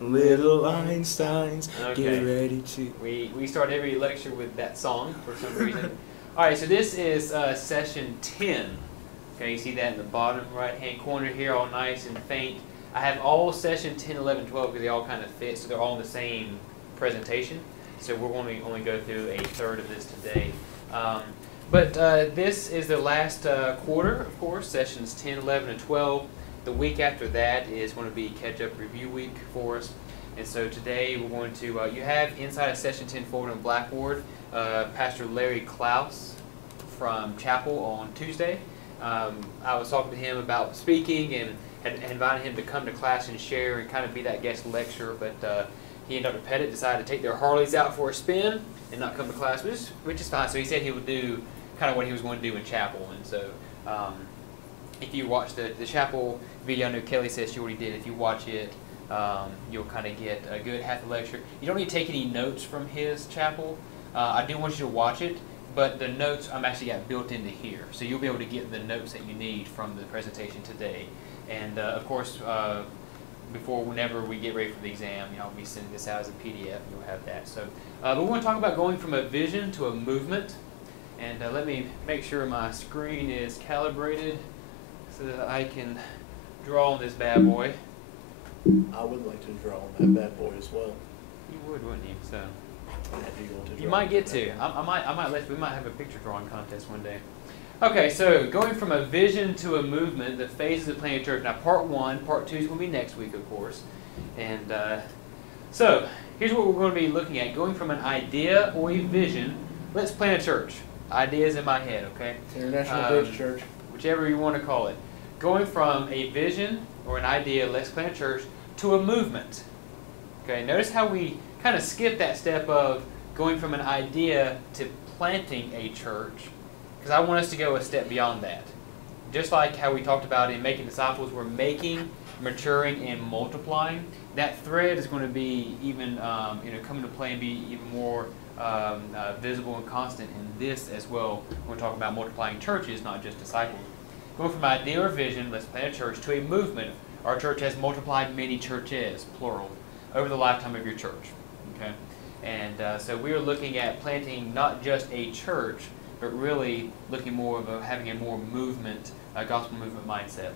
Little Einsteins, Okay. get ready to. We start every lecture with that song for some reason. All right, so this is session 10. Okay, you see that in the bottom right-hand corner here, all nice and faint. I have all session 10, 11, 12 because they all kind of fit, so they're all in the same presentation. So we're going to only go through a third of this today. But this is the last quarter, of course, sessions 10, 11, and 12. The week after that is going to be catch-up review week for us. And so today we're going to, you have inside of session 10 folder on Blackboard, Pastor Larry Klaus from Chapel on Tuesday. I was talking to him about speaking and had invited him to come to class and share and kind of be that guest lecturer, but he and Dr. Pettit decided to take their Harleys out for a spin and not come to class, which is fine. So he said he would do kind of what he was going to do in Chapel. And so if you watch the Chapel video, I know Kelly says she already did. If you watch it, you'll kind of get a good half the lecture. You don't need to take any notes from his Chapel. I do want you to watch it, but the notes I'm actually got built into here. So you'll be able to get the notes that you need from the presentation today. And of course, whenever we get ready for the exam, I'll be sending this out as a PDF. You'll have that. So, but we want to talk about going from a vision to a movement. And let me make sure my screen is calibrated so that I can draw on this bad boy. I would like to draw on that bad boy as well. You would, wouldn't you? So You might get to. We might have a picture drawing contest one day. Okay, so going from a vision to a movement, the phases of planting a church. Now, part 1, part 2 is going to be next week, of course. And so here's what we're going to be looking at: going from an idea or a vision. Let's plant a church. Ideas in my head, okay? International Bridge Church. Whichever you want to call it. Going from a vision or an idea, let's plant a church, to a movement. Okay, notice how we kind of skip that step of going from an idea to planting a church, because I want us to go a step beyond that. Just like how we talked about in making disciples, we're making, maturing, and multiplying. That thread is going to be even coming to play and be even more visible and constant in this as well. When we talk about multiplying churches, not just disciples. Going from idea or vision, let's plant a church, to a movement. Our church has multiplied many churches, plural, over the lifetime of your church. Okay, and so we are looking at planting not just a church, but really looking more of having a more movement, a gospel movement mindset.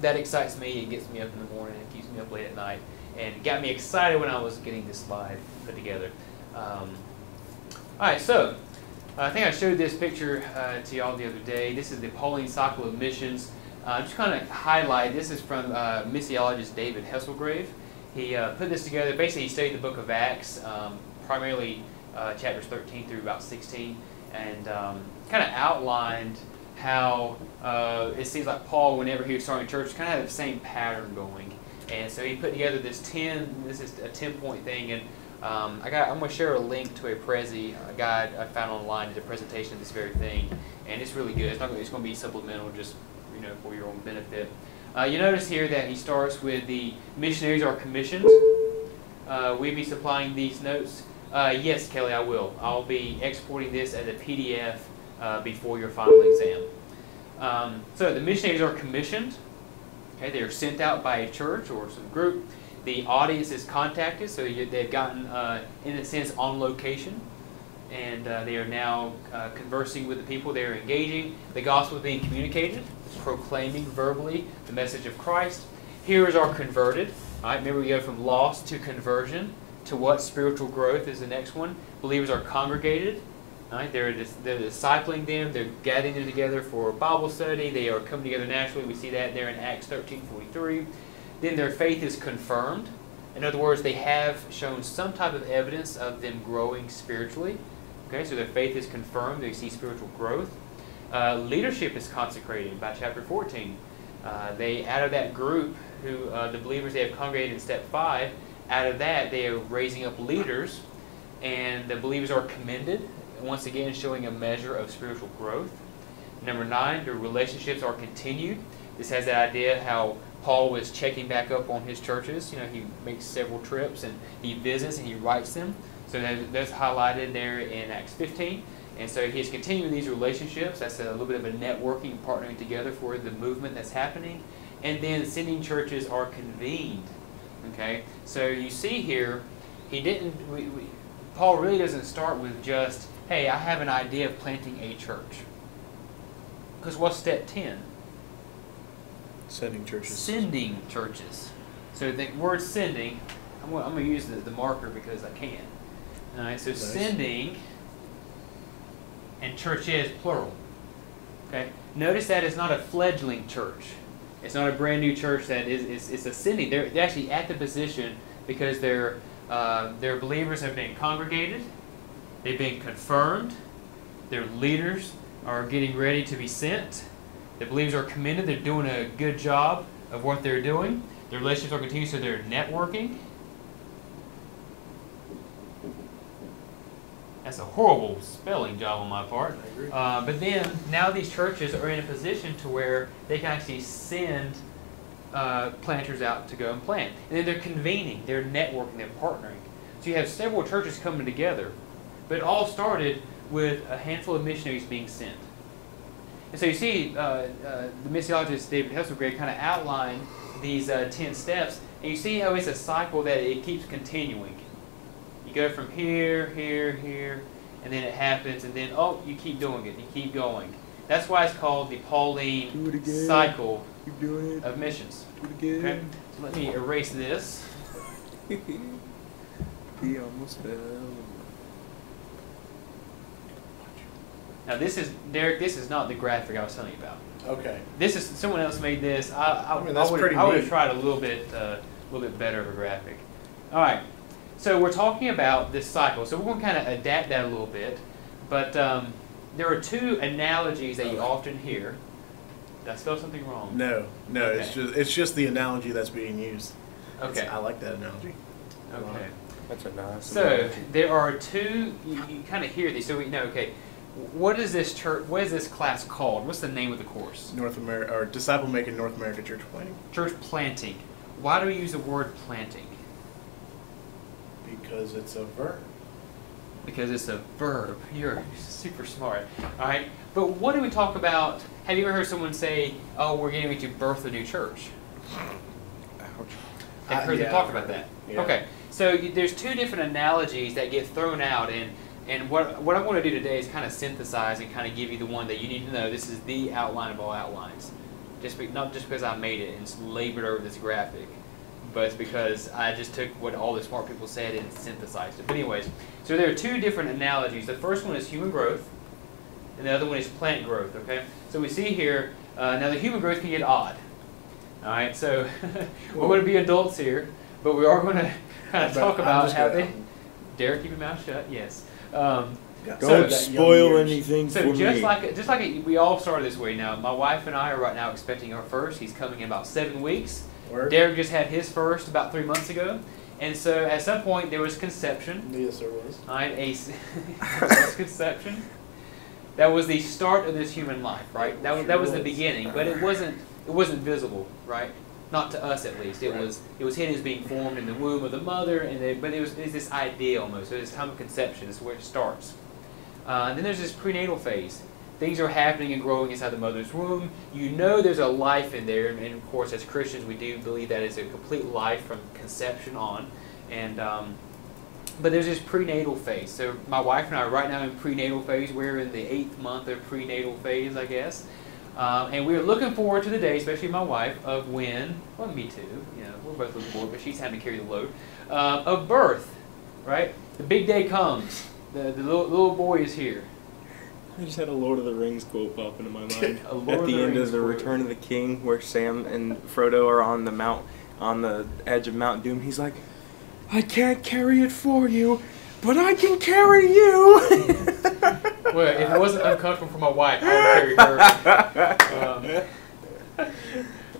That excites me. It gets me up in the morning. It keeps me up late at night, and got me excited when I was getting this slide put together. All right, so I think I showed this picture to y'all the other day. This is the Pauline Cycle of Missions. Just kind of highlight, this is from missiologist David Hesselgrave. He put this together. Basically, he studied the book of Acts, primarily chapters 13 through about 16, and kind of outlined how it seems like Paul, whenever he was starting a church, kind of had the same pattern going. And so he put together this is a 10-point thing, and I'm going to share a link to a guide I found online, did a presentation of this very thing, and it's really good. It's going to be supplemental, just for your own benefit. You notice here that he starts with the missionaries are commissioned. Will you be supplying these notes? Yes, Kelly, I will. I'll be exporting this as a PDF before your final exam. So the missionaries are commissioned. Okay, they are sent out by a church or some group. The audience is contacted, so they've gotten, in a sense, on location, and they are now conversing with the people. They are engaging. The gospel is being communicated, proclaiming verbally the message of Christ. Hearers are converted. All right, remember we go from lost to conversion to what? Spiritual growth is the next one. Believers are congregated. All right, they're discipling them. They're gathering them together for Bible study. They are coming together naturally. We see that there in Acts 13:43. Then their faith is confirmed. In other words, they have shown some type of evidence of them growing spiritually. Okay, so their faith is confirmed. They see spiritual growth. Leadership is consecrated by chapter 14. They, out of that group, the believers they have congregated in step 5, out of that they are raising up leaders, and the believers are commended, once again showing a measure of spiritual growth. Number 9, the relationships are continued. This has the idea how Paul was checking back up on his churches. He makes several trips and he visits and he writes them. So that's highlighted there in Acts 15. And so he's continuing these relationships. That's a little bit of a networking, partnering together for the movement that's happening. And then sending churches are convened. Okay, so you see here, he didn't. Paul really doesn't start with just, hey, I have an idea of planting a church. Because what's step 10? Sending churches. Sending churches. So the word sending, I'm going to use the marker because I can. All right, so Nice. sending and churches, plural. Okay, notice that it's not a fledgling church. It's not a brand new church that it's ascending. They're actually at the position because their believers have been congregated, they've been confirmed, their leaders are getting ready to be sent, the believers are commended, they're doing a good job of what they're doing, their relationships are continuing, so they're networking. That's a horrible spelling job on my part. I agree. But then, now these churches are in a position to where they can actually send planters out to go and plant. And then they're convening, they're networking, they're partnering. So you have several churches coming together. But it all started with a handful of missionaries being sent. And so you see, the missiologist David Hasselgrave kind of outlined these 10 steps. And you see how it's a cycle that it keeps continuing. You go from here, here, here, and then it happens, and then, oh, you keep doing it, you keep going. That's why it's called the Pauline cycle Keep doing it. of missions. Do it Okay? again. So let me erase this. He almost fell. Now this is, Derek, this is not the graphic I was telling you about. Okay. This is, someone else made this. I mean, that's pretty would have neat. tried a little bit better of a graphic. All right. So we're talking about this cycle. So we're going to kind of adapt that a little bit. But there are two analogies that you often hear. Did I spell something wrong? No, Okay. it's just the analogy that's being used. Okay. I like that analogy. Okay. That's a nice. So there are two. You kind of hear these. So we know. Okay. What is this church? What is this class called? What's the name of the course? North America, or Disciple Making North America Church Planting. Church planting. Why do we use the word planting? Because it's a verb. Because it's a verb. You're super smart. All right. But what do we talk about? Have you ever heard someone say, "Oh, we're getting ready to birth a new church"? Ouch. Have you heard them Yeah, talk I've about heard that? it. Yeah. Okay. So there's two different analogies that get thrown out, and what I'm going to do today is kind of synthesize and kind of give you the one that you need to know. This is the outline of all outlines. Not just because I made it and labored over this graphic, but it's because I just took what all the smart people said and synthesized it. But anyways, so there are two different analogies. The first one is human growth, and the other one is plant growth, okay? So we see here, now the human growth can get odd. All right, so we're going to be adults here, but we are going to kind of talk about how they... Derek, keep your mouth shut, yes. Don't So- spoil anything So for just me. like we all started this way now, my wife and I are right now expecting our first. He's coming in about 7 weeks. Word? Derek just had his first about 3 months ago. And so at some point there was conception. Yes, there was. All right, there was conception. That was the start of this human life, right? That was the beginning, but it wasn't visible, right? Not to us at least. It Right. was hidden as being formed in the womb of the mother, but it's this idea almost. So this time of conception is where it starts. And then there's this prenatal phase. Things are happening and growing inside the mother's womb. You know there's a life in there, and of course as Christians we do believe that it's a complete life from conception on. And but there's this prenatal phase. So my wife and I are right now in prenatal phase. We're in the 8th month of prenatal phase, I guess. And we're looking forward to the day, especially my wife, of when, well, me too, you know, we're both looking forward, but she's having to carry the load, of birth, right? The big day comes. The little boy is here. I just had a Lord of the Rings quote pop into my mind. A Lord At of the the end Rings of the quote. Return of the King, where Sam and Frodo are on the edge of Mount Doom, he's like, "I can't carry it for you, but I can carry you." Well, if it wasn't uncomfortable for my wife, I would carry her.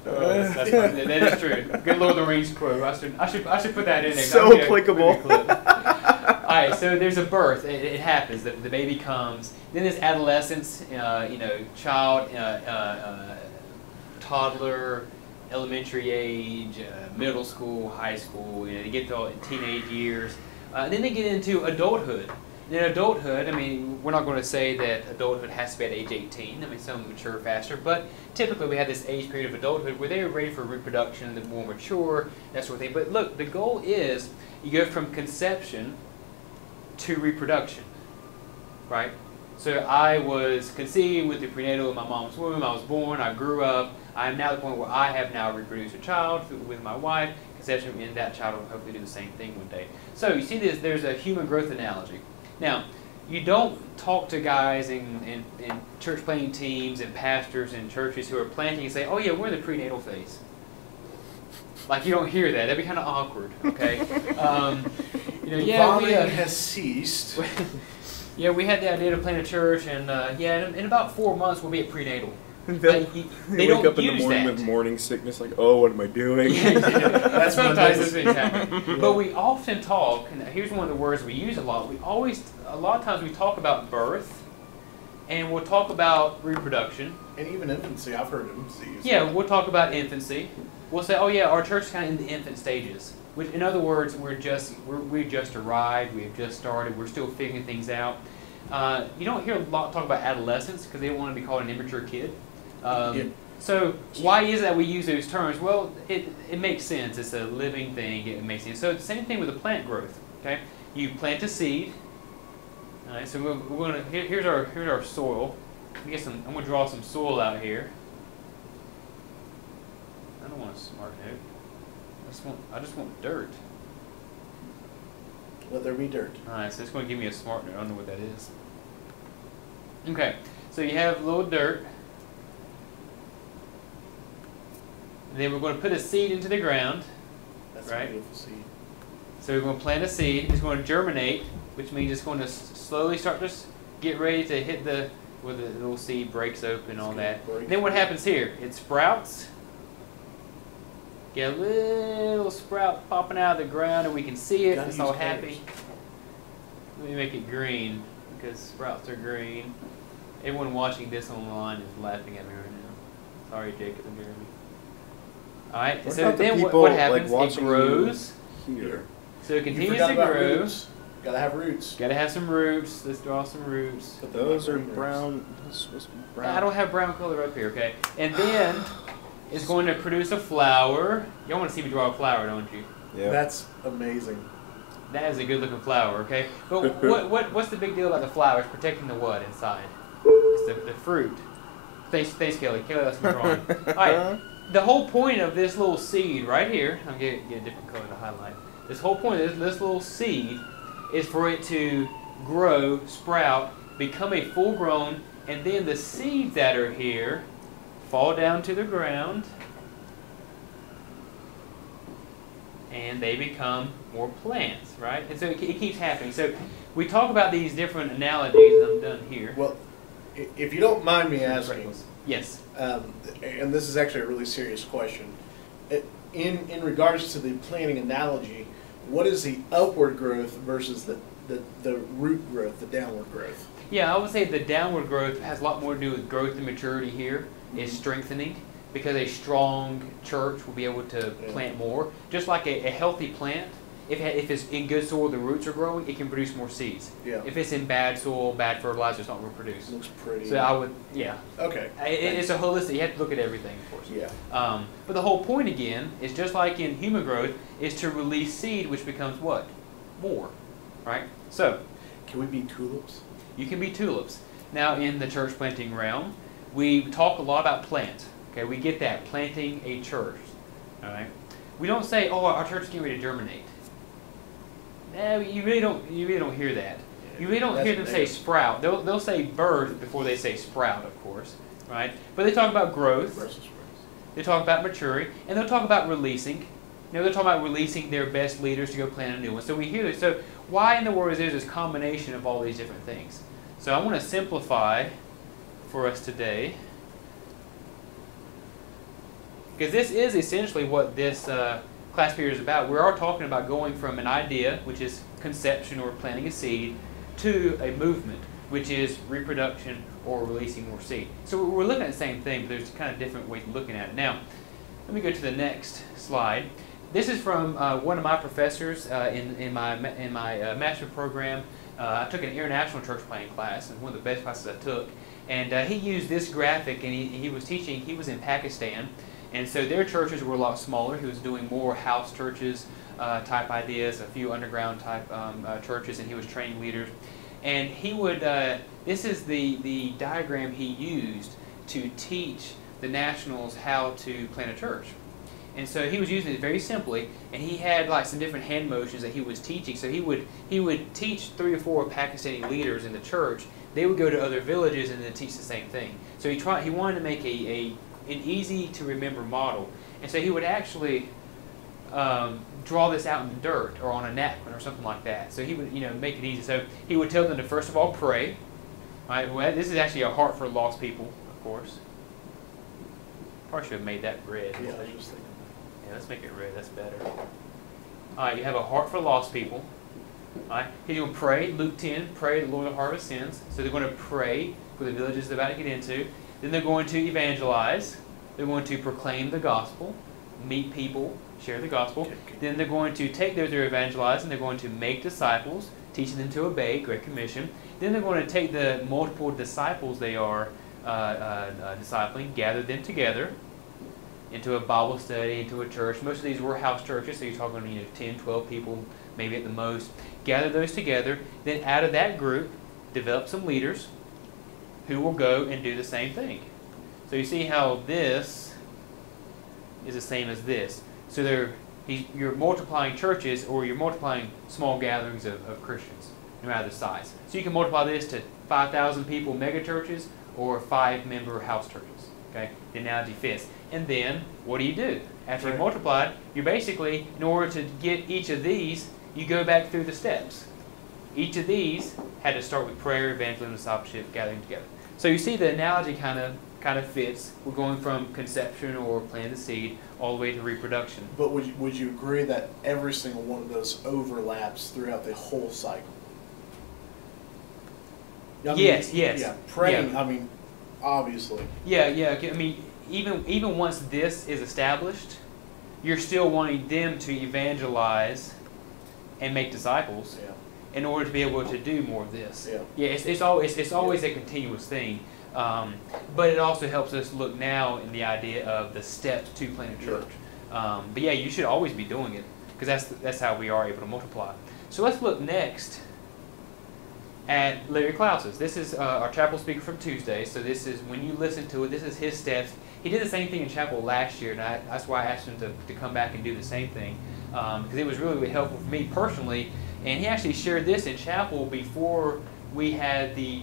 That's funny. That is true. Good Lord of the Rings quote. I should put that in there. So That'd be a applicable. clip. All right, so there's a birth. It happens. The baby comes. Then there's adolescence. Child, toddler, elementary age, middle school, high school. They get to teenage years. Then they get into adulthood. In adulthood, I mean, we're not going to say that adulthood has to be at age 18. I mean, some mature faster, but typically we have this age period of adulthood where they're ready for reproduction, they're more mature, that sort of thing. But look, the goal is you go from conception to reproduction, right? So I was conceived with the prenatal in my mom's womb. I was born. I grew up. I am now at the point where I have now reproduced a child with my wife. Conception, and that child will hopefully do the same thing one day. So you see this. There's a human growth analogy. Now, you don't talk to guys in church planting teams and pastors in churches who are planting and say, "Oh yeah, we're in the prenatal phase." Like, you don't hear that. That'd be kind of awkward. Okay. Vomiting has ceased. Yeah, we had the idea to plant a church, and in about 4 months we'll be at prenatal. They They wake don't up in the use morning that. with morning sickness, like, oh, what am I doing? That's Sometimes Monday. this things happen. But we often talk, and here's one of the words we use a lot. A lot of times we talk about birth, and we'll talk about reproduction. And even infancy, I've heard infancy. Yeah, we'll talk about infancy. We'll say, oh yeah, our church is kind of in the infant stages. Which, in other words, we just arrived, we've just started, we're still figuring things out. You don't hear a lot talk about adolescence because they don't want to be called an immature kid. So why is it that we use those terms? Well, it makes sense. It's a living thing. It makes sense. So it's the same thing with the plant growth. Okay, you plant a seed. All right. So we're gonna here's our soil. I'm gonna draw some soil out here. I don't want a smart note. I just want dirt. Let there be dirt. All right. So it's going to give me a smart note. I don't know what that is. Okay. So you have a little dirt. And then we're going to put a seed into the ground. That's Right. a beautiful seed. So we're going to plant a seed. It's going to germinate, which means it's going to slowly start to get ready to hit where the little seed breaks open and all that. Then what happens here? It sprouts. Get a little sprout popping out of the ground, and we can see it. Gotta It's all use happy. colors. Let me make it green because sprouts are green. Everyone watching this online is laughing at me right now. Sorry, Jacob and Jeremy. All right. What So about the then people, what like, happens? It watching you grows. Here. So it You continues forgot to about grow. roots. Gotta have roots. Got to have some roots. Let's draw some roots. Put the Those are green roots. brown. That's supposed to be brown. I don't have brown color up here, okay? And then it's going to produce a flower. Y'all want to see me draw a flower, don't you? Yeah. That's amazing. That is a good looking flower, okay? But what's the big deal about the flower? It's protecting the what inside? It's the fruit. Thanks, Kelly. Kelly, that's my drawing. All right. The whole point of this little seed right here, I'm going to get a different color to highlight. This whole point of this little seed is for it to grow, sprout, become a full grown, and then the seeds that are here fall down to the ground and they become more plants, right? And so it keeps happening. So we talk about these different analogies, and I'm done here. Well, if you don't mind me asking, Yes. and this is actually a really serious question, in regards to the planting analogy, what is the upward growth versus the root growth, the downward growth? Yeah, I would say the downward growth has a lot more to do with growth and maturity here, is strengthening, because a strong church will be able to plant more. Just like a healthy plant, if it's in good soil, the roots are growing, it can produce more seeds. Yeah. If it's in bad soil, bad fertilizer, it's not going to produce. Looks pretty. So I would, yeah. Okay. It's a holistic, you have to look at everything, of course. Yeah. But the whole point, again, is just like in human growth, is to release seed, which becomes what? More, right? So, Can we be tulips? you can be tulips. Now, in the church planting realm, we talk a lot about plant. Okay, we get that, planting a church. All right. We don't say, "Oh, our church is getting ready to germinate." No, you really don't hear that. You really don't hear them say sprout. They'll say birth before they say sprout, of course, right? But they talk about growth. They talk about maturing, and they'll talk about releasing. You know, they're talking about releasing their best leaders to go plant a new one. So we hear this. So why in the world is there this combination of all these different things? So I want to simplify for us today, because this is essentially what this class period is about. We are talking about going from an idea, which is conception or planting a seed, to a movement, which is reproduction or releasing more seed. So we're looking at the same thing, but there's kind of different ways of looking at it. Now, let me go to the next slide. This is from one of my professors in my master's program. I took an international church planting class, and one of the best classes I took. And he used this graphic, and he was teaching. He was in Pakistan, and so their churches were a lot smaller. He was doing more house churches type ideas, a few underground type churches, and he was training leaders. And he would. This is the diagram he used to teach the nationals how to plant a church. And so he was using it very simply, and he had like some different hand motions that he was teaching. So he would teach 3 or 4 Pakistani leaders in the church. They would go to other villages and then teach the same thing. So he wanted to make an easy to remember model, and so he would actually draw this out in the dirt or on a napkin or something like that. So he would make it easy. So he would tell them to first of all pray. Right? Well, this is actually a heart for lost people, of course. Probably should have made that red. Yeah, I was just thinking. Yeah, let's make it red. That's better. All right, you have a heart for lost people. All right, he's going to pray. Luke 10, pray the Lord of the harvest sends. So they're going to pray for the villages they're about to get into. Then they're going to evangelize. They're going to proclaim the gospel, meet people, share the gospel. Then they're going to take those they're evangelizing. They're going to make disciples, teaching them to obey, Great Commission. Then they're going to take the multiple disciples they are discipling, gather them together into a Bible study, into a church. Most of these were house churches, so you're talking 10, 12 people, maybe at the most. Gather those together. Then out of that group, develop some leaders who will go and do the same thing. So you see how this is the same as this. So you're multiplying churches, or you're multiplying small gatherings of Christians, no matter the size. So you can multiply this to 5,000 people mega churches or 5-member house churches. Okay, the analogy fits. And then what do? After you've multiplied, you're basically, in order to get each of these, you go back through the steps. Each of these had to start with prayer, evangelism, discipleship, gathering together. So you see the analogy kind of fits. We're going from conception or planting the seed all the way to reproduction. But would you agree that every single one of those overlaps throughout the whole cycle? Yes. Yeah, praying, Yeah. I mean, obviously. Yeah. I mean, even once this is established, you're still wanting them to evangelize and make disciples in order to be able to do more of this. Yeah, it's always a continuous thing. But it also helps us look now in the idea of the steps to plant a church. But yeah, you should always be doing it, because that's how we are able to multiply. So let's look next at Larry Klaus's. This is our chapel speaker from Tuesday. So this is, when you listen to it, this is his steps. He did the same thing in chapel last year, and that's why I asked him to come back and do the same thing, because it was really, really helpful for me personally. And he actually shared this in chapel before we had the,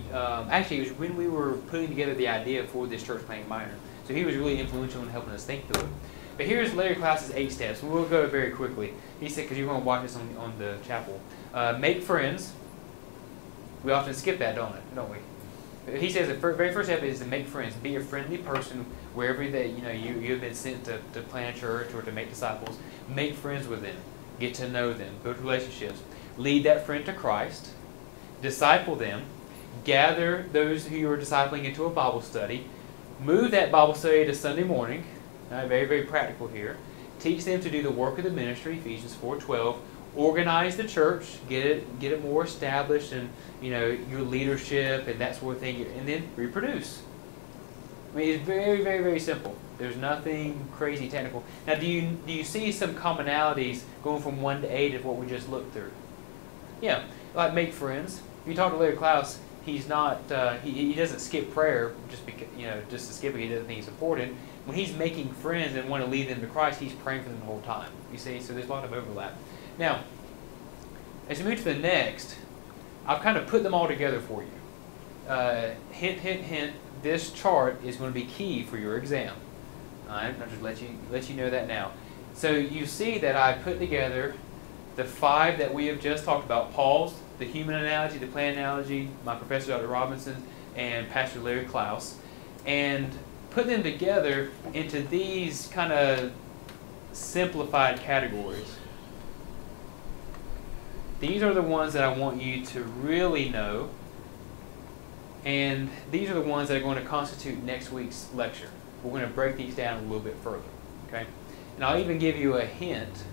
actually it was when we were putting together the idea for this church planting minor. So he was really influential in helping us think through it. But here's Larry Klaus's 8 steps, and we'll go very quickly. He said, because you're going to watch this on the chapel. Make friends. We often skip that, don't we? He says the very first step is to make friends. Be a friendly person wherever that you have been sent to plant a church or to make disciples. Make friends with them. Get to know them. Build relationships. Lead that friend to Christ. Disciple them. Gather those who you are discipling into a Bible study. Move that Bible study to Sunday morning. Very, very practical here. Teach them to do the work of the ministry, Ephesians 4:12. Organize the church. Get it more established, and your leadership and that sort of thing. And then reproduce. I mean, it's very, very, very simple. There's nothing crazy technical. Now, do you see some commonalities going from 1 to 8 of what we just looked through? Yeah, like make friends. If you talk to Larry Klaus, he's not he doesn't skip prayer just because just to skip it. He doesn't think it's important. When he's making friends and want to lead them to Christ, he's praying for them the whole time. You see, so there's a lot of overlap. Now, as we move to the next, I've kind of put them all together for you. Hint, hint, hint. This chart is going to be key for your exam. All right, I'll just let you know that now. So you see that I put together the 5 that we have just talked about: Paul's, the human analogy, the plant analogy, my professor Dr. Robinson, and Pastor Larry Klaus, and put them together into these kind of simplified categories. These are the ones that I want you to really know, and these are the ones that are going to constitute next week's lecture. We're going to break these down a little bit further, okay? And I'll even give you a hint.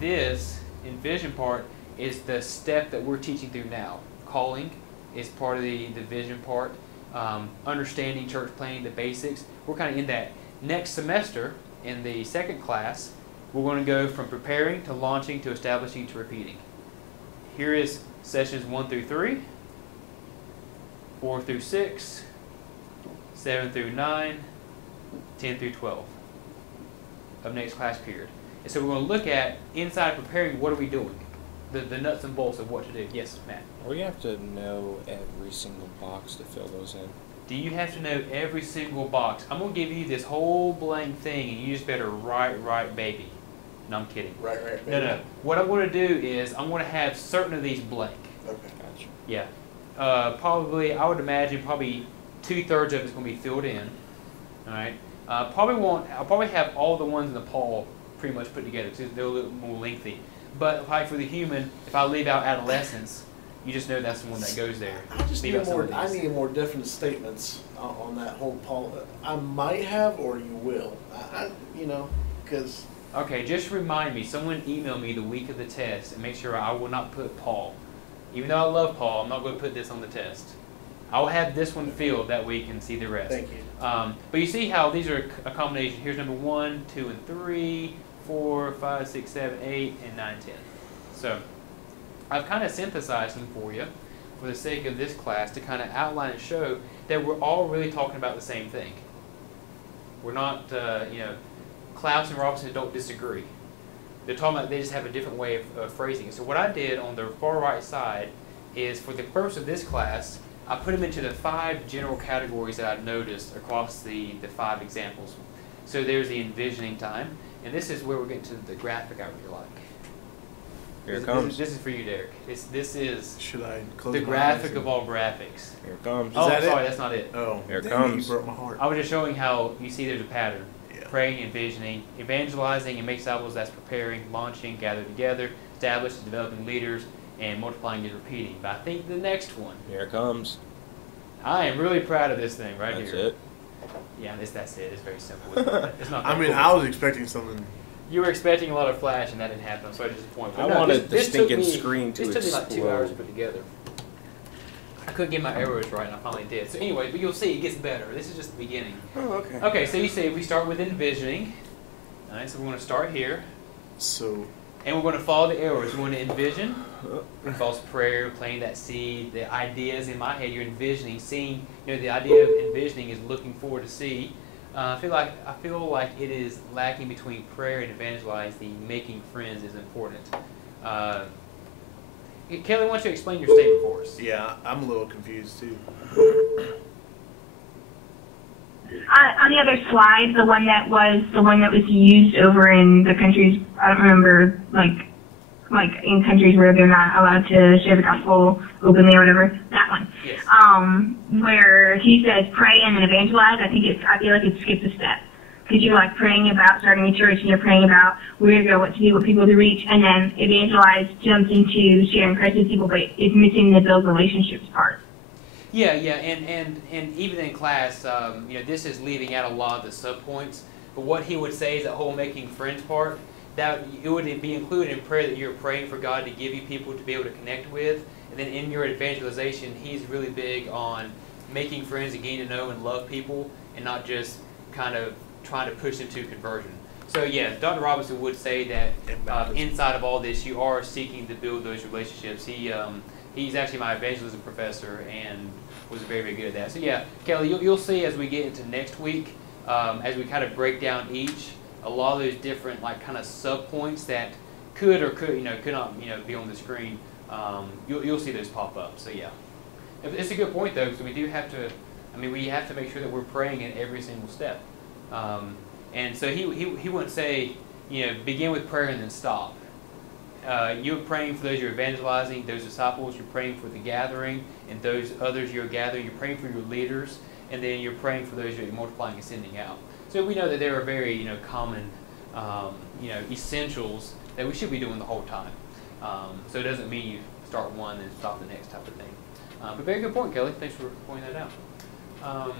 This Envision part is the step that we're teaching through now. Calling is part of the vision part. Understanding church planning, the basics. We're kind of in that. Next semester, in the second class, we're going to go from preparing to launching to establishing to repeating. Here is sessions 1 through 3, 4 through 6, 7 through 9, 10 through 12 of next class period. And so we're going to look at, inside of preparing, what are we doing? The nuts and bolts of what to do. Yes, Matt? We have to know every single box to fill those in. Do you have to know every single box? I'm going to give you this whole blank thing, and you just better write, baby. No, I'm kidding. Right, baby. No. What I'm going to do is I'm going to have certain of these blank. Okay. Gotcha. Yeah. Probably, I would imagine probably 2/3 of it's going to be filled in. All right. I'll probably have all the ones in the Paul pretty much put together because they're a little more lengthy. But like for the human, if I leave out adolescence, you just know that's the one that goes there. I need more definite statements on that whole Paul. I might have, or you will. Because. Okay, just remind me. Someone email me the week of the test and make sure I will not put Paul. Even though I love Paul, I'm not going to put this on the test. I will have this one filled that week and see the rest. Thank you. But you see how these are a combination. Here's number 1, 2, and 3, 4, 5, 6, 7, 8, and 9, 10. So I've kind of synthesized them for you for the sake of this class to kind of outline and show that we're all really talking about the same thing. We're not, Klaus and Robinson don't disagree. They're talking about, they just have a different way of phrasing it. So what I did on the far right side is, for the purpose of this class, I put them into the 5 general categories that I've noticed across the 5 examples. So there's the envisioning time, and this is where we're getting to the graphic I really like. Here it comes. This is for you, Derek. This is Should I close the my graphic eyes of all graphics. Here it comes. Oh, that sorry, it? that's not it. Oh, Here it dang, comes. You broke my heart. I was just showing how you see there's a pattern. Yeah. Praying, envisioning, evangelizing, and make disciples, that's preparing, launching, gather together, establish, developing leaders, and multiplying is repeating. But I think the next one, Here it comes. I am really proud of this thing right That's here. it. Yeah, that's it. It's very simple. It's not that I mean, cool. I was expecting something. You were expecting a lot of flash, and that didn't happen. I'm sorry to disappoint. I wanted the stinking screen to This took me like 2 hours to explode. put together. I couldn't get my arrows right, and I finally did. So anyway, but you'll see it gets better. This is just the beginning. Oh, okay. Okay, so you see we start with envisioning. All right, so we're going to start here. So. And we're going to follow the arrows. We're going to envision. Involves prayer, planting that seed, the ideas in my head. You're envisioning, seeing. The idea of envisioning is looking forward to see. I feel like it is lacking between prayer and evangelizing. Making friends is important. Kelly, why don't you explain your statement for us? Yeah, I'm a little confused too. On the other slide, the one that was used over in the countries, I don't remember, like in countries where they're not allowed to share the gospel openly or whatever, that one. Yes. Where he says pray and then evangelize, I feel like it skips a step. Because you're like praying about starting a church and you're praying about where to go, what to do, what people to reach, and then evangelize jumps into sharing Christ with people, but it's missing the build relationships part. Yeah, and even in class, this is leaving out a lot of the subpoints. But what he would say is that whole making friends part, that it would be included in prayer that you're praying for God to give you people to be able to connect with. And then in your evangelization, he's really big on making friends and getting to know and love people, and not just kind of trying to push them to conversion. So yeah, Dr. Robinson would say that inside of all this, you are seeking to build those relationships. He's actually my evangelism professor and was very, very good at that. So yeah, Kelly, you'll see as we get into next week, as we kind of break down each, a lot of those different kind of sub-points that could not be on the screen. You'll see those pop up. So yeah, it's a good point though, because we do have to. We have to make sure that we're praying in every single step. And so he wouldn't say begin with prayer and then stop. You're praying for those you're evangelizing, those disciples. You're praying for the gathering, and those others you're gathering. You're praying for your leaders, and then you're praying for those you're multiplying and sending out. So we know that there are very common essentials that we should be doing the whole time. So it doesn't mean you start one and stop the next type of thing. But very good point, Kelly. Thanks for pointing that out.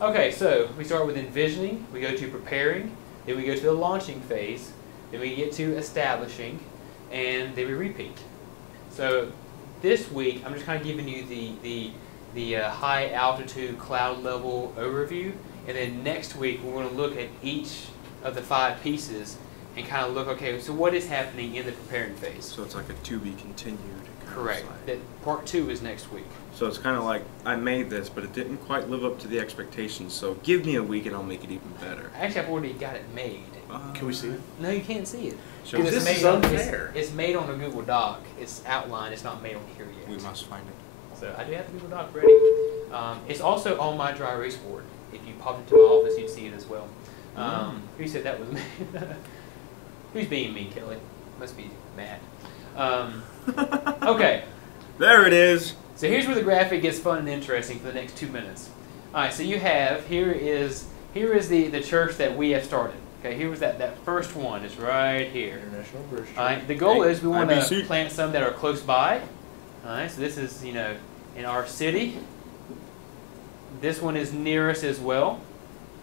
Okay, so we start with envisioning. We go to preparing. Then we go to the launching phase. Then we get to establishing. And then we repeat. So this week, I'm just kind of giving you the high altitude cloud level overview, and then next week we're going to look at each of the 5 pieces and kind of look, okay, so what is happening in the preparing phase? So it's like a to be continued. Correct. That part 2 is next week. So it's kind of like, I made this, but it didn't quite live up to the expectations, so give me a week and I'll make it even better. Actually, I've already got it made. Can we see it? No, you can't see it. Show Because This it's is made on- unfair. It's made on a Google Doc. It's outlined. It's not made on here yet. We must find it. So I do have the Google Doc ready. It's also on my dry erase board. If you popped into my office, you'd see it as well. Who said that was me? Who's being mean, Kelly? Must be Matt. Okay. There it is. So here's where the graphic gets fun and interesting for the next 2 minutes. All right. So you have here is the church that we have started. Okay. Here was that first one. It's right here. International Bridge. All right. The goal is we want to IBC. plant some that are close by. All right. So this is in our city. This one is near us as well.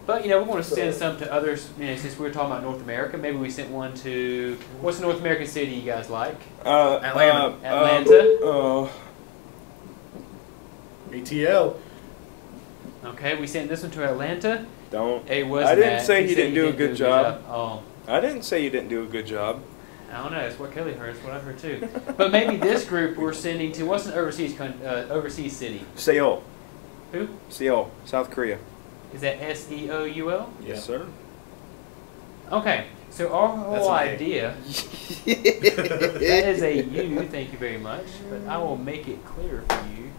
But we want to send some to others. Since we were talking about North America, maybe we sent one to what's the North American city you guys like? Atlanta. Atlanta. ATL. Okay, we sent this one to Atlanta. Don't. It was I didn't Matt. say He he said didn't do a good job. Oh, I didn't say you didn't do a good job. I don't know. It's what Kelly heard. It's what I heard too. But maybe this group we're sending to what's an overseas city? Seoul. Who? Seoul, South Korea. Is that SEOUL? Yes, sir. Okay, so our That's whole an A. idea. That is a U. Thank you very much. But I will make it clear for you.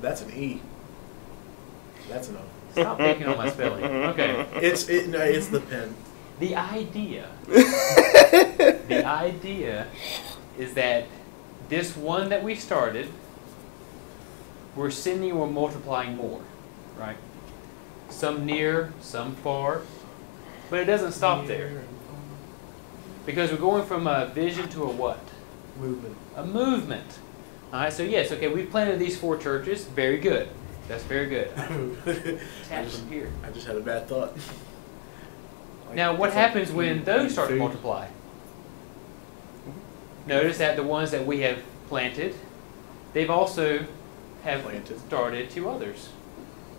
That's an E. That's an O. Stop picking on my spelling. Okay. It's the pen. The idea is that this one that we started, we're sending, we're multiplying more, right? Some near, some far, but it doesn't stop there. Because we're going from a vision to a what? Movement. A movement. All right, so yes, okay, we've planted these 4 churches. Very good. That's very good. Tap from here. I just had a bad thought. Now, what happens when those start to multiply? Notice that the ones that we have planted, they've also have started 2 others.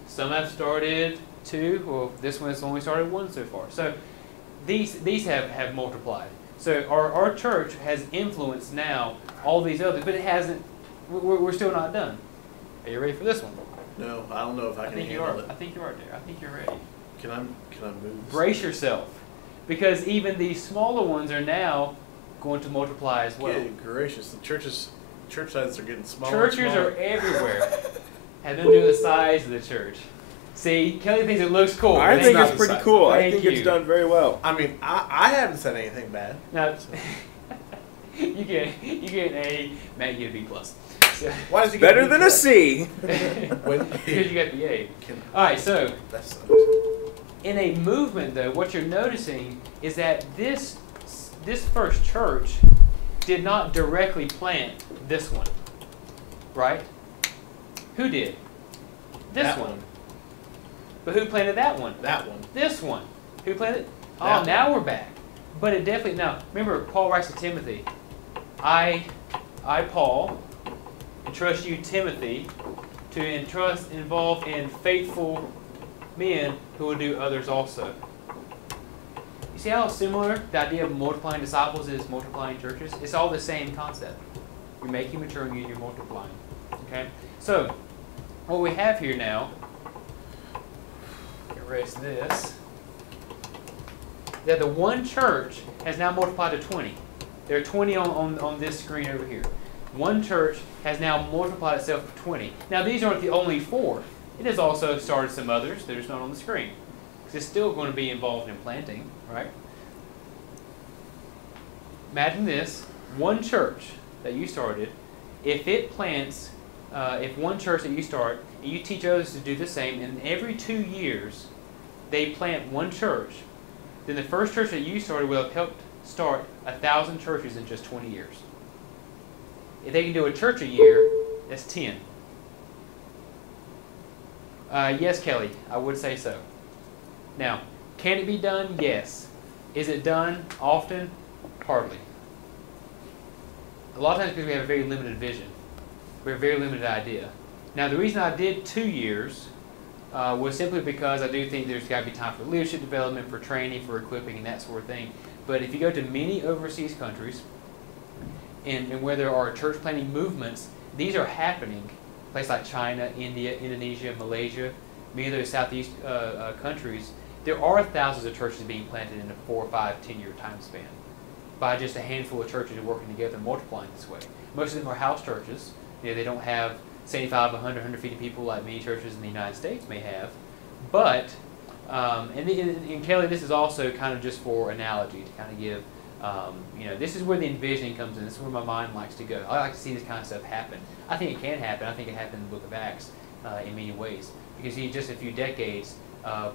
Some have started 2. Well, this one has only started 1 so far. So these have multiplied. So our church has influenced now all these others, but it hasn't. We're still not done. Are you ready for this one? No, I don't know if I can think you handle are. it. I think you are there. I think you're ready. Can I move this? Brace yourself, because even these smaller ones are now going to multiply as well. Good gracious, the church sizes are getting smaller. Churches and smaller. are everywhere. Have nothing to do with the size of the church. See, Kelly thinks it looks cool. I think not it's the pretty size. cool. I Thank think you. it's done very well. I mean, I haven't said anything bad. Now, you get an A, Matt, you get a B plus. So, Why does he get Better than a C. When because you got the A. All right, so That's in a movement, though, what you're noticing is that this first church did not directly plant this one, right? Who did? This That one. But who planted that one? that one. This one. Who planted? Oh, That now we're back. But it definitely now. Remember, Paul writes to Timothy, I Paul, entrust you, Timothy, to involve in faithful men who will do others also. You see how similar the idea of multiplying disciples is multiplying churches? It's all the same concept. You're making maturing and you're multiplying. Okay? So, what we have here now, erase this, that the one church has now multiplied to 20. There are 20 on this screen over here. One church has now multiplied itself to 20. Now, these aren't the only 4. It has also started some others that are not on the screen. Because it's still going to be involved in planting, right? Imagine this. One church that you started, if it plants, if one church that you start, and you teach others to do the same, and every 2 years they plant one church, then the first church that you started will have helped start 1,000 churches in just 20 years. If they can do a church a year, that's 10. Yes, Kelly, I would say so. Now, can it be done? Yes. Is it done often? Hardly. a lot of times because we have a very limited vision. We have a very limited idea. Now, the reason I did 2 years was simply because I do think there's got to be time for leadership development, for training, for equipping, and that sort of thing. But if you go to many overseas countries, and where there are church planting movements, these are happening. Places like China, India, Indonesia, Malaysia, many of those Southeast countries, there are thousands of churches being planted in a 4, 5, 10-year time span by just a handful of churches working together and multiplying this way. Most of them are house churches. You know, they don't have 75, 100, 150 people like many churches in the United States may have. But, and Kelly, this is also kind of just for analogy to kind of give, you know, this is where the envisioning comes in. This is where my mind likes to go. I like to see this kind of stuff happen. I think it can happen. I think it happened in the book of Acts in many ways. Because in just a few decades,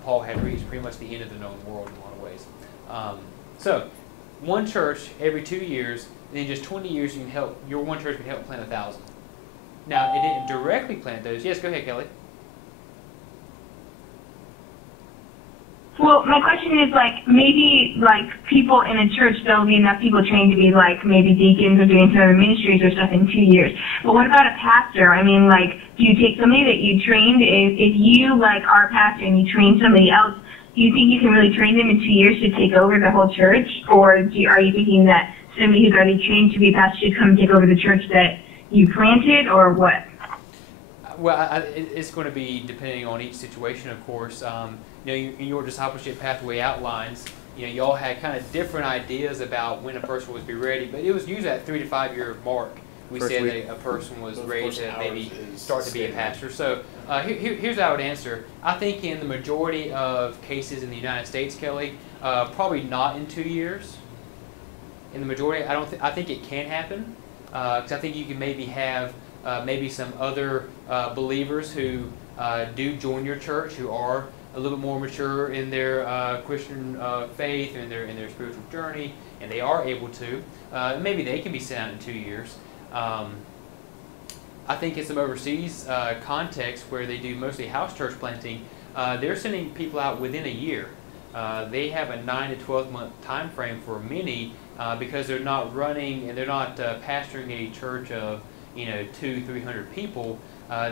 Paul had reached pretty much the end of the known world in a lot of ways. So, one church every 2 years, and in just 20 years, you can help. Your one church can help plant 1,000. Now, it didn't directly plant those. Yes, go ahead, Kelly. Well, my question is, like, maybe, like, people in a church, there'll be enough people trained to be, like, maybe deacons or doing some other ministries or stuff in 2 years. But what about a pastor? I mean, like, do you take somebody that you trained? If you, like, are a pastor and you train somebody else, do you think you can really train them in 2 years to take over the whole church? Or are you thinking that somebody who's already trained to be a pastor should come take over the church that you planted, or what? Well, it's going to be depending on each situation, of course. You know, in your discipleship pathway outlines, you know, y'all had kind of different ideas about when a person would be ready, but it was usually that 3 to 5 year mark. We said that a person was ready to maybe start to be a pastor. So here's how I would answer. I think in the majority of cases in the United States, Kelly, probably not in 2 years. In the majority, I think it can happen, because I think you can maybe have maybe some other believers who do join your church, who are a little bit more mature in their Christian faith and in their spiritual journey, and they are able to. Maybe they can be sent out in 2 years. I think in some overseas contexts where they do mostly house church planting, they're sending people out within a year. They have a 9 to 12 month time frame for many because they're not running and they're not pastoring a church of 200, 300 people.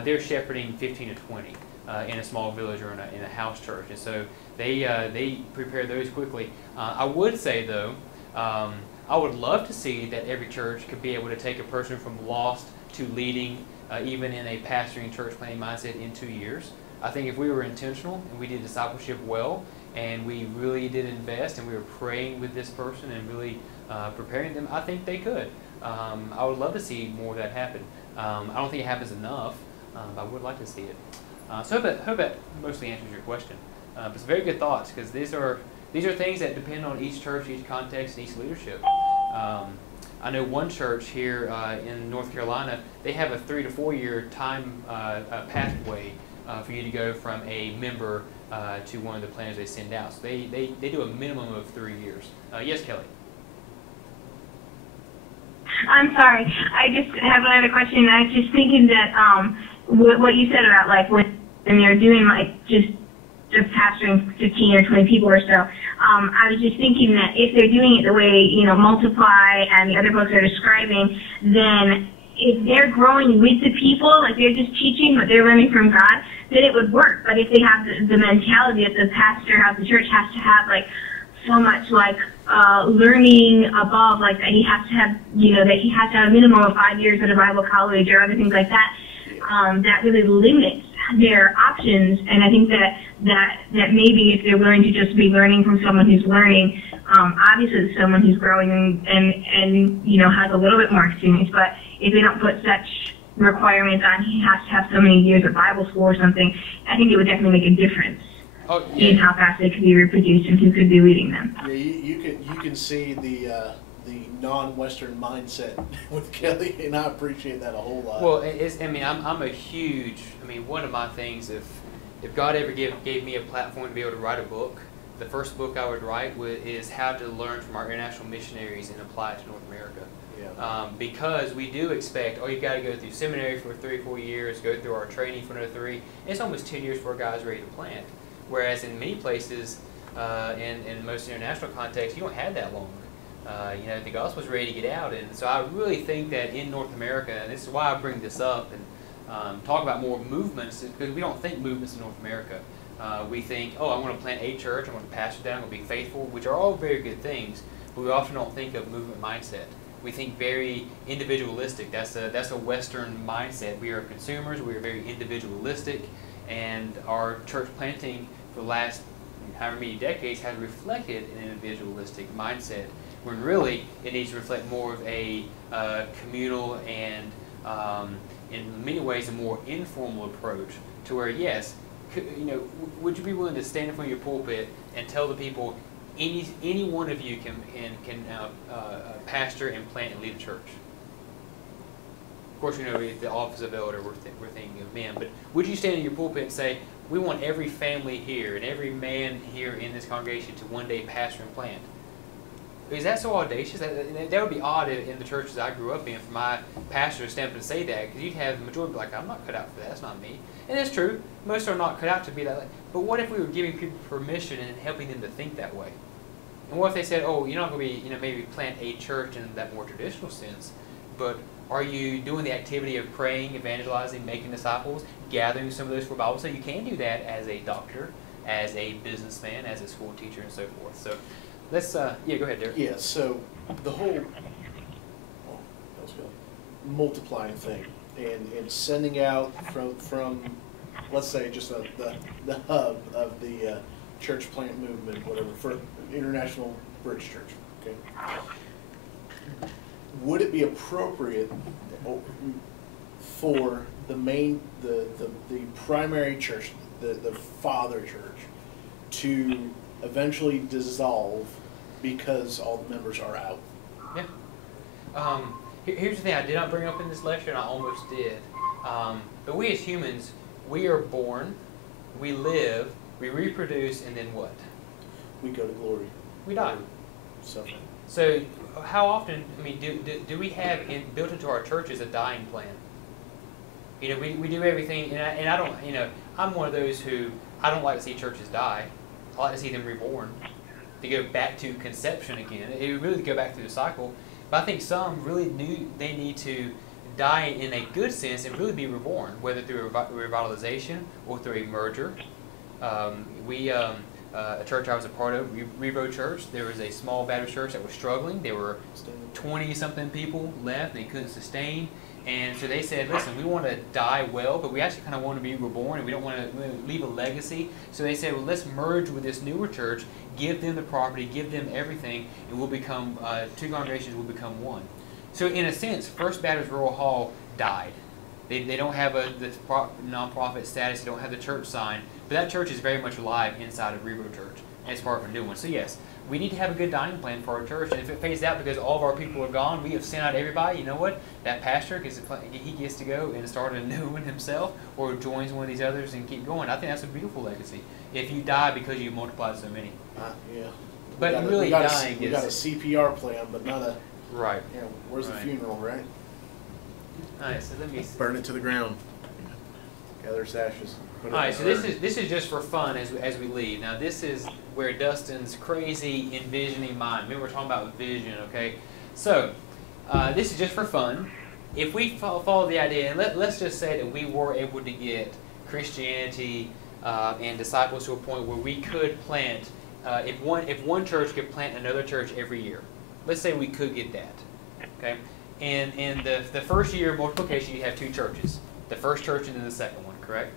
They're shepherding 15 to 20 in a small village or in a house church, and so they prepare those quickly. I would say though, I would love to see that every church could be able to take a person from lost to leading, even in a pastoring church planting mindset in 2 years. I think if we were intentional and we did discipleship well, and we really did invest, and we were praying with this person and really preparing them, I think they could. I would love to see more of that happen. I don't think it happens enough, but I would like to see it. So I hope that mostly answers your question. But it's very good thoughts, because these are things that depend on each church, each context, and each leadership. I know one church here in North Carolina, they have a 3 to 4 year time pathway for you to go from a member to one of the planners they send out. So they do a minimum of 3 years. Yes, Kelly? I'm sorry. I just have another question. I was just thinking that what you said about, like, when they're doing, like, just pastoring 15 or 20 people or so, I was just thinking that if they're doing it the way, Multiply and the other books are describing, then if they're growing with the people, like they're just teaching what they're learning from God, then it would work. But if they have the mentality that the pastor, how the church has to have, like, so much, like, learning above, like, that he has to have, that he has to have a minimum of 5 years at a Bible college or other things like that, that really limits their options. And I think that maybe if they're willing to just be learning from someone who's learning, obviously someone who's growing and has a little bit more experience, but if they don't put such requirements on, he has to have so many years of Bible school or something, I think it would definitely make a difference in how fast they could be reproduced and who could be leading them. Yeah, you can see the non-Western mindset with Kelly, and I appreciate that a whole lot. Well, I'm a huge. One of my things, if God ever gave me a platform to be able to write a book, the first book I would write is how to learn from our international missionaries and apply it to North America. Yeah. Because we do expect, you've got to go through seminary for 3 or 4 years, go through our training for another 3. It's almost 10 years for a guy's ready to plant. Whereas in many places, in most international contexts, you don't have that long. you know, the gospel's ready to get out. And so I really think that in North America, and this is why I bring this up and talk about more movements, because we don't think movements in North America. We think, oh, I want to plant a church, I want to pastor that, I'm going to be faithful, which are all very good things, but we often don't think of movement mindset. We think very individualistic. That's a Western mindset. We are consumers, we are very individualistic, and our church planting for the last however many decades has reflected an individualistic mindset, when really it needs to reflect more of a communal and in many ways a more informal approach, to where, yes, you know, would you be willing to stand in front of your pulpit and tell the people any one of you can pastor and plant and lead a church? Of course, you know, the office of elder, we're thinking of men, but would you stand in your pulpit and say, we want every family here and every man here in this congregation to one day pastor and plant? Is that so audacious? That would be odd in the churches I grew up in for my pastor to stand up and say that, because you'd have the majority be like, I'm not cut out for that, that's not me. And it's true, most are not cut out to be that way. But what if we were giving people permission and helping them to think that way? And what if they said, oh, you're not going to be, you know, maybe plant a church in that more traditional sense, but are you doing the activity of praying, evangelizing, making disciples, gathering some of those for Bible study? You can do that as a doctor, as a businessman, as a school teacher, and so forth. So let's, yeah, go ahead, Derek. Yeah, so the whole multiplying thing and sending out from let's say just the hub of the church plant movement, whatever, for International Bridge Church, okay? Would it be appropriate for the primary church, the father church, to eventually dissolve because all the members are out? Yeah. Here's the thing I did not bring up in this lecture, and I almost did. But we as humans, we are born, we live, we reproduce, and then what? We go to glory. We die. Suffering. So how often, I mean, do we have built into our churches a dying plan? You know, we do everything, and I don't, you know, I'm one of those who, I don't like to see churches die. I like to see them reborn, to go back to conception again. It would really go back through the cycle. But I think some really knew they need to die in a good sense and really be reborn, whether through a revitalization or through a merger. A church I was a part of, Revo Church, there was a small Baptist church that was struggling. There were 20-something people left. They couldn't sustain. And so they said, listen, we want to die well, but we actually kind of want to be reborn, and we don't want to leave a legacy. So they said, well, let's merge with this newer church, give them the property, give them everything, and we'll become, two congregations will become one. So in a sense, First Baptist Rural Hall died. They don't have the nonprofit status, they don't have the church sign, but that church is very much alive inside of Revo Church, and it's part of a new one. So yes, we need to have a good dying plan for our church, and if it fades out because all of our people are gone, we have sent out everybody, you know what, that pastor, he gets to go and start a new one himself, or joins one of these others and keep going. I think that's a beautiful legacy, if you die because you multiplied so many. Yeah. But really dying we got a CPR plan, but not a, right. You know, where's the funeral, right? All right, so let me burn it to the ground. Gather its ashes. All right, so this is just for fun as we leave. Now this is where Dustin's crazy envisioning mind. Remember, we're talking about vision, okay? So this is just for fun. If we follow the idea, and let's just say that we were able to get Christianity and disciples to a point where we could plant, if one church could plant another church every year. Let's say we could get that, okay? And in the first year of multiplication, you have two churches. The first church and then the second one, correct?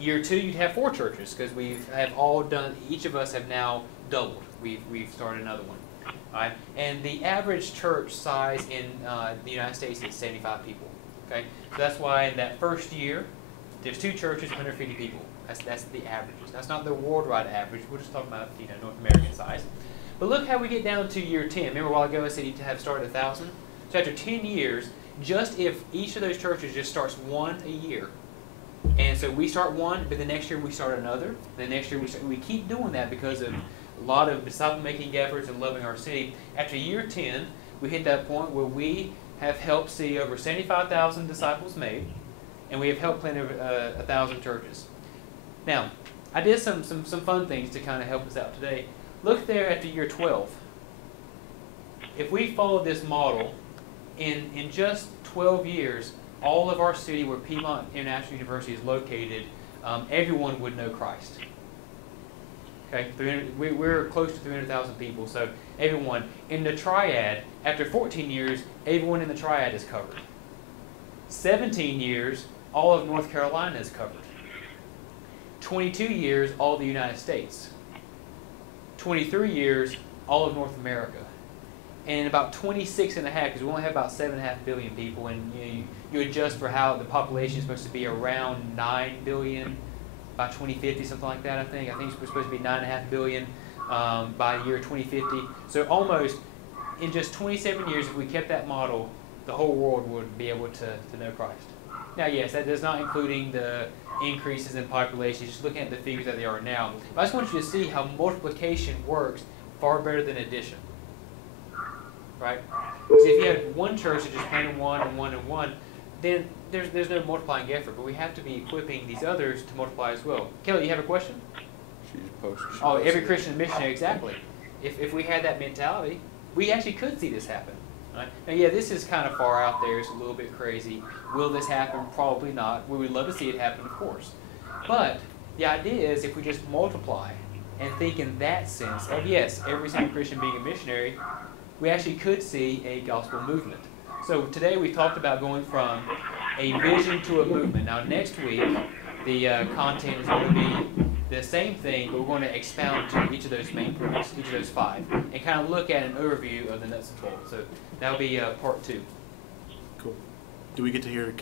Year 2, you'd have 4 churches, because we have all done, each of us have now doubled. We've started another one. All right? And the average church size in the United States is 75 people. Okay? So that's why in that first year, there's 2 churches, 150 people. That's the averages. That's not the worldwide average. We're just talking about, you know, North American size. But look how we get down to year 10. Remember a while ago I said you'd have started 1,000? So after 10 years, just if each of those churches just starts 1 a year, and so we start 1, but the next year we start another, the next year we keep doing that because of a lot of disciple-making efforts and loving our city. After year 10, we hit that point where we have helped see over 75,000 disciples made, and we have helped plant over 1,000 churches. Now, I did some fun things to kind of help us out today. Look there after year 12. if we followed this model, in just 12 years, all of our city where Piedmont International University is located, everyone would know Christ. Okay, we're close to 300,000 people, so everyone. In the Triad, after 14 years, everyone in the Triad is covered. 17 years, all of North Carolina is covered. 22 years, all of the United States. 23 years, all of North America. And in about 26 and a half, because we only have about 7.5 billion people, and you adjust for how the population is supposed to be around 9 billion by 2050, something like that, I think. I think it's supposed to be 9.5 billion by the year 2050. So almost, in just 27 years, if we kept that model, the whole world would be able to know Christ. Now, yes, that does not including the increases in population, just looking at the figures that they are now. But I just want you to see how multiplication works far better than addition. Right? So if you had one church that just planted one and one and one, then there's no multiplying effort. But we have to be equipping these others to multiply as well. Kelly, you have a question? She's posted. Oh, every Christian missionary, exactly. If we had that mentality, we actually could see this happen. Right? Now, yeah, this is kind of far out there. It's a little bit crazy. Will this happen? Probably not. We would love to see it happen, of course. But the idea is if we just multiply and think in that sense of, yes, every single Christian being a missionary, we actually could see a gospel movement. So today we talked about going from a vision to a movement. Now next week, the content is going to be the same thing, but we're going to expound to each of those main points, each of those 5, and kind of look at an overview of the nuts and bolts. So that'll be part 2. Cool. Do we get to hear